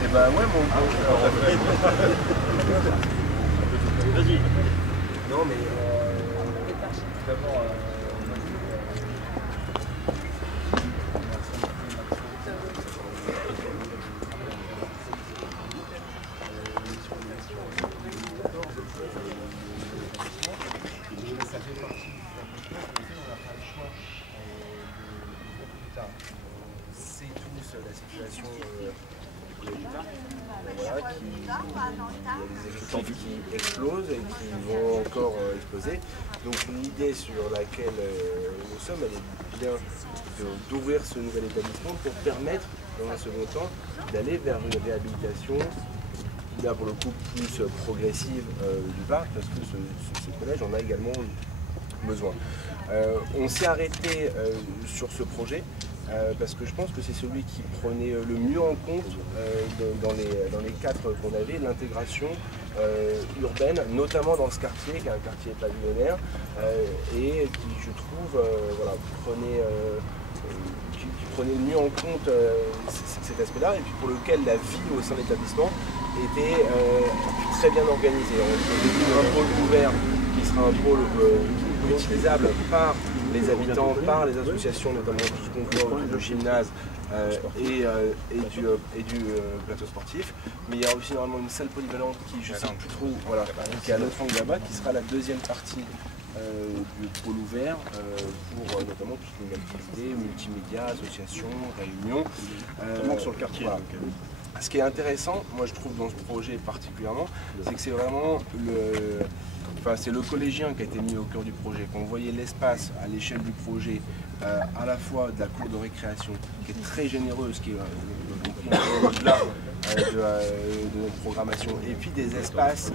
Et bah ouais mon vas-y. Non mais d'abord ça fait partie on a fait le choix c'est tous la situation voilà, il y a des effectifs qui explosent et qui vont encore exploser. Donc l'idée sur laquelle nous sommes, elle est bien d'ouvrir ce nouvel établissement pour permettre, dans un second temps, d'aller vers une réhabilitation, là pour le coup plus progressive du parc, parce que ce collège en a également besoin. On s'est arrêté sur ce projet parce que je pense que c'est celui qui prenait le mieux en compte dans les quatre qu'on avait, l'intégration urbaine, notamment dans ce quartier, qui est un quartier pavillonnaire, et qui, je trouve, voilà, qui prenait le mieux en compte cet aspect-là, et puis pour lequel la vie au sein de l'établissement était très bien organisée. On a un pôle ouvert qui sera un pôle utilisable par les habitants, par les associations, notamment tout ce qu'on voit du gymnase et du plateau sportif. Mais il y a aussi normalement une salle polyvalente qui, je ne sais plus trop, voilà, qui est à l'autre angle là-bas, qui sera la deuxième partie du pôle ouvert pour notamment tout ce qui est activité, multimédia, associations, réunions. Sur le quartier. Voilà. Ce qui est intéressant, moi je trouve dans ce projet particulièrement, c'est que c'est vraiment c'est le collégien qui a été mis au cœur du projet. Quand vous voyez l'espace à l'échelle du projet, à la fois de la cour de récréation, qui est très généreuse, qui est au-delà de notre programmation, et puis des espaces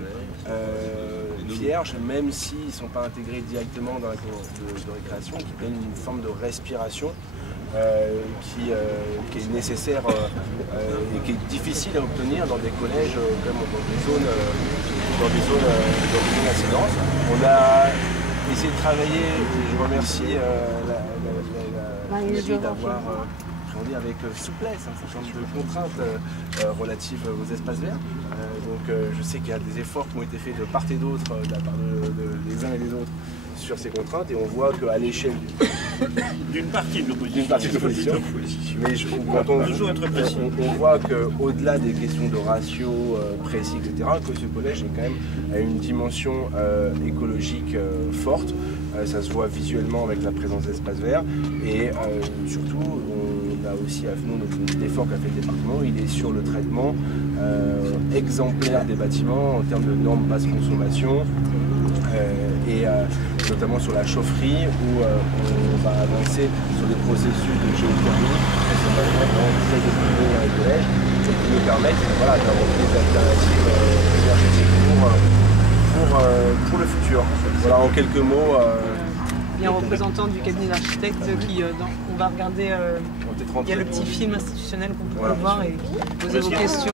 vierges, même s'ils ne sont pas intégrés directement dans la cour de récréation, qui donnent une forme de respiration qui est nécessaire et qui est difficile à obtenir dans des collèges, dans des zones assez denses. On a essayé de travailler, et je remercie la mairie d'avoir avec souplesse un certain nombre de contraintes relatives aux espaces verts. Donc je sais qu'il y a des efforts qui ont été faits de part et d'autre, de la part des uns et des autres, sur ces contraintes, et on voit qu'à l'échelle d'une partie de l'opposition, mais on voit qu'au-delà des questions de ratio précis, etc., que ce collège est quand même à une dimension écologique forte. Ça se voit visuellement avec la présence d'espaces verts, et surtout on a aussi l'effort qu'a fait le département, il est sur le traitement exemplaire des bâtiments en termes de normes basse consommation, et notamment sur la chaufferie, où on va avancer sur des processus de géothermie qui sont vraiment très développés dans les collèges, et qui nous permettent d'inventer des alternatives énergétiques pour le futur. Voilà, en quelques mots. Il y a un représentant du cabinet d'architectes qui, on va regarder, il y a le petit film institutionnel qu'on peut voir et poser vos questions.